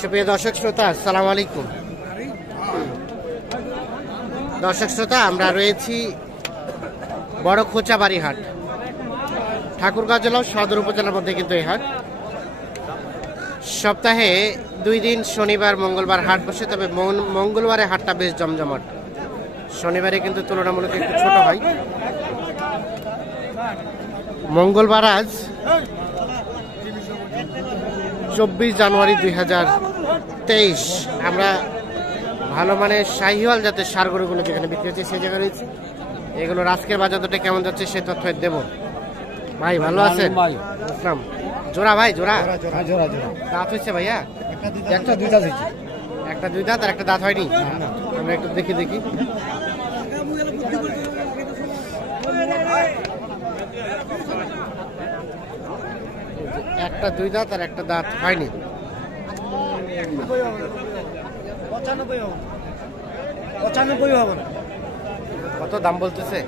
সুপ্রিয় দর্শক শ্রোতা, আসসালামু আলাইকুম। দর্শক শ্রোতা, আমরা রয়েছি বড় খোঁচাবাড়ি হাট, ঠাকুরগাঁও জেলা সদর উপজেলার মধ্যে কিন্তু এই হাট। সপ্তাহে 2 দিন শনিবার মঙ্গলবার হাট বসে, তবে মঙ্গলবারে হাটটা বেশ জমজমাট। শনিবারে কিন্তু তুলনামূলক একটু ছোট হয়। মঙ্গলবার আজ 24 জানুয়ারি 2023। আমরা ভালো মানের শাহিওয়াল জাতের ষাঁড় গরুগুলো যেখানে বিক্রি হচ্ছে সেই জায়গায় রয়েছে। এগুলো আজকের বাজার দরটা কেমন যাচ্ছে সে তথ্য দেব। ভাই ভালো আছেন? ইসলাম জোড়া ভাই, জোড়া জোড়া দাঁত হচ্ছে ভাইয়া? একটা দুইটা হয়েছে। একটা দুই দাঁত আর একটা দাঁত হয়নি। আমরা একটু দেখি একটা দুই দাঁত আর একটা দাঁত হয়নি। 95 হবে না। কত দাম বলতেছে?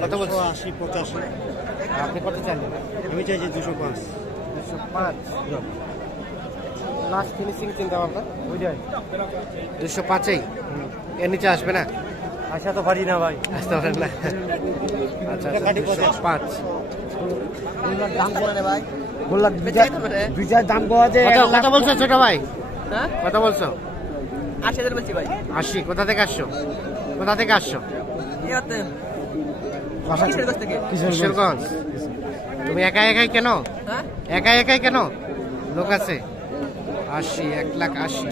কত বলছে? 80 85। আপনি কত চান? আমি চাইছি 205। 205 লাস্ট ফিনিশিং চিন্তা ভাবনা বুঝলেন? 205-এই এর নিচে আসবে না? আশা তো পারি না ভাই, আসতে পারেন না। আচ্ছা 205 দাম করে না ভাই। বললাম দুইটার দাম কত আছে? কত বলছো ছোট ভাই? হ্যাঁ, কত বলছো? 80,000 বলছি ভাই। 80? কোথা থেকে আসছো? কোথা থেকে আসছো? কিশোরগঞ্জ। তুমি একাই কেন? হ্যাঁ, একাই কেন? লোক আছে? 80, 1,80,000।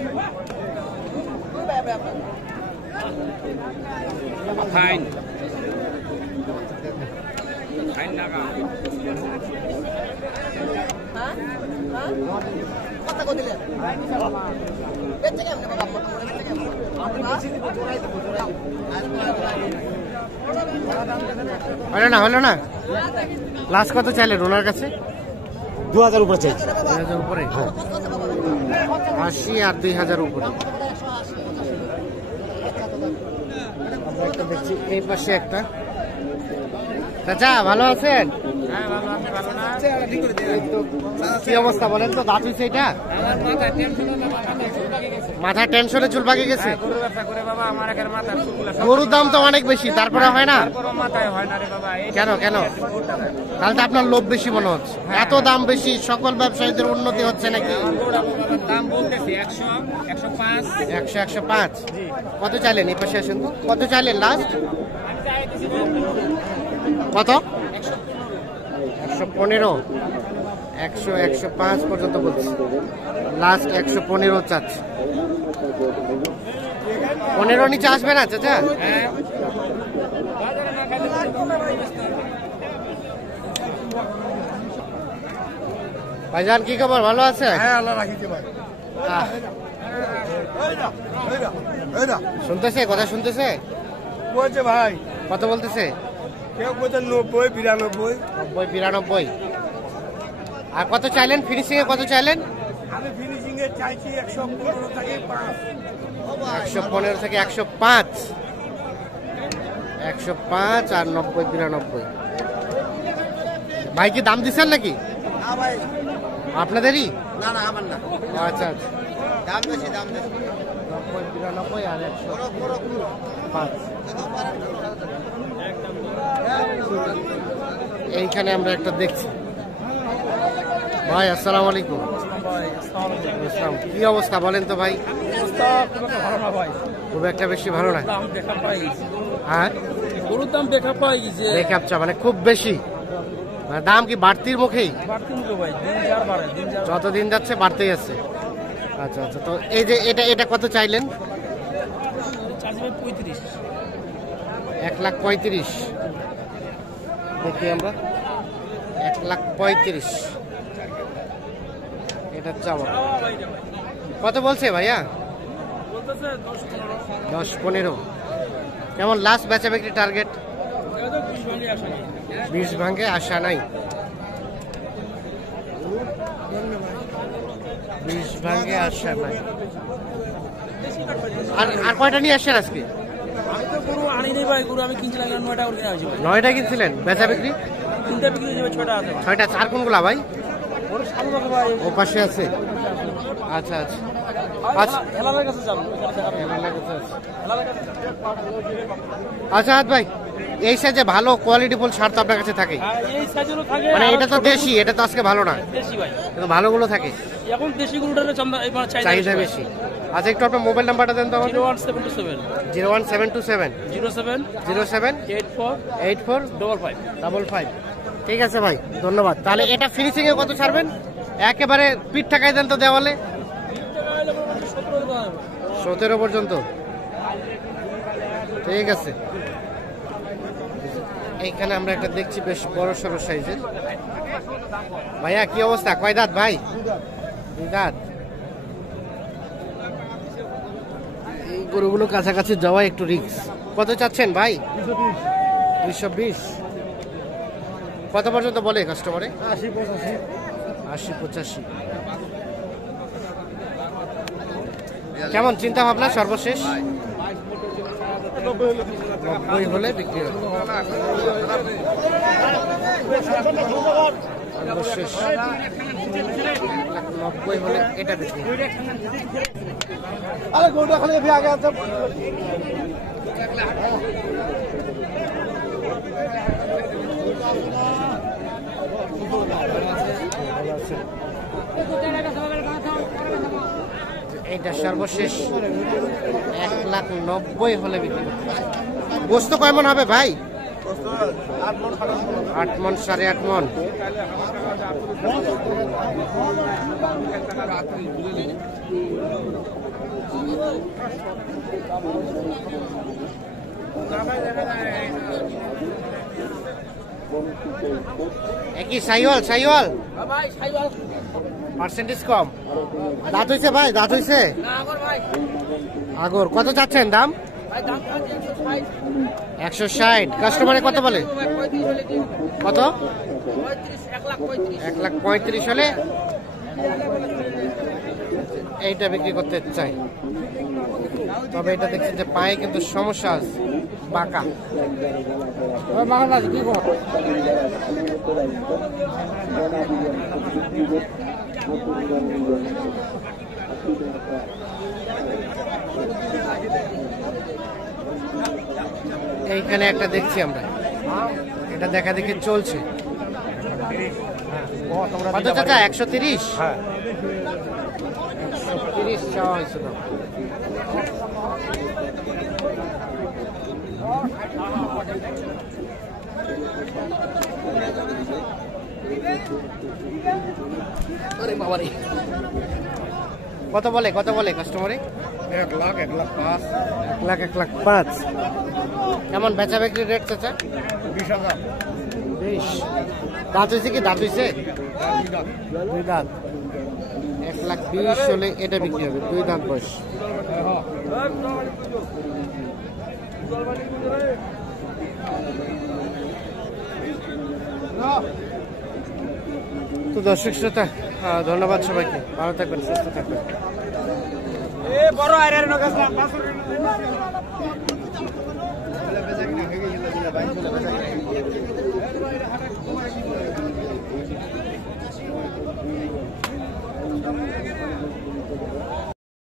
ফাইন কথা কো দিলে বেচে কেমনে বাবা? হলো না লাস্ট কত চাইলেন ওনার কাছে? 2000 উপরে চাইছি। 2000 উপরে? 80 আর 2000 উপরে। আমরা একটা দেখছি এই পাশে একটা। চাচা ভালো আছেন? কি অবস্থা বলেন তো? দাঁত হয়েছে এটা? মাথা টেনশনে চুল পাকে গেছে। গরুর দাম তো অনেক বেশি, তারপরে হয় না কেন? তাহলে তো আপনার লোভ বেশি মনে হচ্ছে। এত দাম বেশি, সকল ব্যবসায়ীদের উন্নতি হচ্ছে নাকি? 100, 105। কত চাইলেন? এই পাশে আসেন তো। কত চাইলেন লাস্ট? কত? 115, 100, 105 পর্যন্ত বলছি। লাস্ট 115 চাচ্ছে। 15 নিচে আসবে না চাচা? ভাইজান কি খবর? ভালো আছে? শুনতেছে? কথা শুনতেছে ভাই কত বলতেছে? কেউ বলছে 90, 92। 92। আর কত চাইলেন ফিনিশিং এ? কত চাইলেন? আমি ফিনিশিং এ চাইছি 115 থেকে 5। 115 থেকে 105। 105 আর 90, 92। ভাই কি দাম দিচ্ছেন নাকি? না ভাই, আপনাদেরই? না আমার না। আচ্ছা দাম বেশি। 90, 92 আর 105। এইখানে আমরা একটা দেখছি। ভাই আসসালামু আলাইকুম। ইসলাম, কি অবস্থা বলেন তো ভাই? খুব একটা বেশি ভালো না। হ্যাঁ, গরুর দাম বেকার পাই গেছে। দেখাচ্ছা মানে খুব বেশি, মানে দাম কি বাড়তির মুখেই? যত দিন যাচ্ছে বাড়তেই আছে। আচ্ছা তো এই যে এটা কত চাইলেন? 1,35,000। দেখি আমরা 1,35,000 এটা চাওয়া। কত বলছে ভাইয়া? 10-15। কেমন লাস্ট বেচা বিক্রি টার্গেট? 20 ভাঙে আশা নাই। 20 ভাঙে আশা নাই। আর কয়টা নিয়ে আসছেন আজকে? আমি তো গরু আনি নাই ভাই, গরু আমি কিনছিলাম 9টা করে কিনা হয়েছে ভাই। 9টা কিনছিলেন? বেচা বিক্রি 3টা বিক্রি হয়েছে, 6টা আছে। 6টা। আর কোনগুলা ভাই? ওটা সামনে রাখো ভাই। ও পাশে আছে। আচ্ছা আচ্ছা আচ্ছা হেলালের কাছে যান, ওখানে দেখা যাবে। হেলালের কাছে আছে। হেলালের কাছে। আচ্ছা হাত ভাই, এই সাইজে ভালো কোয়ালিটি ফুল সার তো আপনার কাছে থাকে, হ্যাঁ, এই সাইজেরও থাকে। মানে আর এটা তো ছোট দেশি, এটা তো আজকে ভালো না, দেশি ভাই। কিন্তু ভালোগুলো থাকে, এখন দেশি গরুটার চামড়া এবার চাহিদা বেশি। আচ্ছা একটু আপনার মোবাইল নাম্বারটা দেন তো আমাকে। 01727 01727 07 07 84 84 55। 55। ঠিক আছে ভাই, ধন্যবাদ। তাহলে এটা ফিনিশিং এ কত ছাড়বেন? একেবারে পিঠ টাকায় দেন তো দেওয়ালে 17 পর্যন্ত। ঠিক আছে, এইখানে আমরা একটা দেখছি বেশ বড় সড়ো সাইজের। ভাইয়া কি অবস্থা, কয় দাঁত ভাই? 2 দাঁত। এই গরুগুলো কাছাকাছি যাওয়া একটু রিস্ক। কত চাচ্ছেন ভাই? 220। কত পর্যন্ত বলে কাস্টমারে? 80-85। কেমন চিন্তা ভাবনা সর্বশেষ? 90 হলে বিক্রি হবে। সর্বশেষ 90 হলে এটা বিক্রি হবে। এইটা সর্বশেষ 1,90,000 হলে বিক্রি করতে হবে। গোস্ত কয় মন হবে ভাই? 8 মন, 8.5 মন। একই সাইওয়াল সাইওয়াল ভাই সাইবাল পার্সেন্টেজ কম। দাঁত হইছে ভাই, দাঁত হইছে। না আগর ভাই। আগর কত চাচ্ছেন দাম? ভাই দাম 160। 160। কাস্টমারে কত বলে? 35 হলে দিন। কত? 35 1,35,000 হলে এইটা বিক্রি করতে চাই। তবে এটা দেখছি যে পায়ে কিন্তু সমস্যা আছে, বাঁকা। কি কর এইখানে একটা দেখছি আমরা, এটা দেখা দেখি চলছে। কত চাচা? 130। 130 চাওয়া হয়েছিল। কত বলে, কত বলে কাস্টমারে? 1 লাখ 1,05,000 1,05,000। কেমন বেচা বিক্রি রেট চাচা? 20,000 20। দাঁত হয়েছে কি? দাঁত হয়েছে 2 দাঁত। 1,20,000 হলে এটা বিক্রি হবে, 2 দাঁত বয়স। তো দর্শক শ্রোতা, ধন্যবাদ সবাইকে, ভালো থাকবেন, সুস্থ থাকবেন। বড় আইরার নগাস